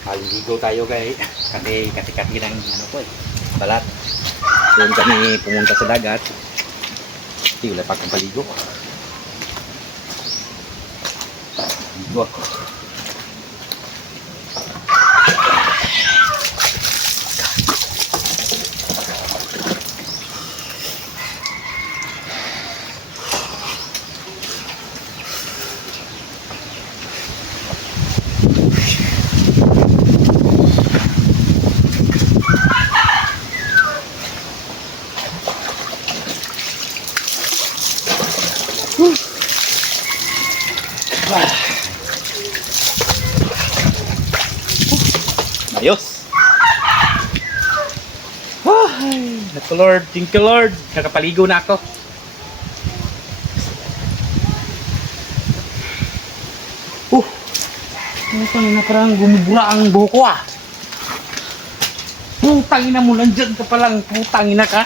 Maligo tayo kay kati-kati ng ano ko balat. Doon kami pumunta sa dagat. Hindi wala pa akong paligo. Ligo ako. Ayos. Ay, naku Lord, thank you Lord. Nakapaligo na ako. Ano na parang gumubura ang buhok ko ah. Putang ina mo, nandyan ka palang, putang ina ka.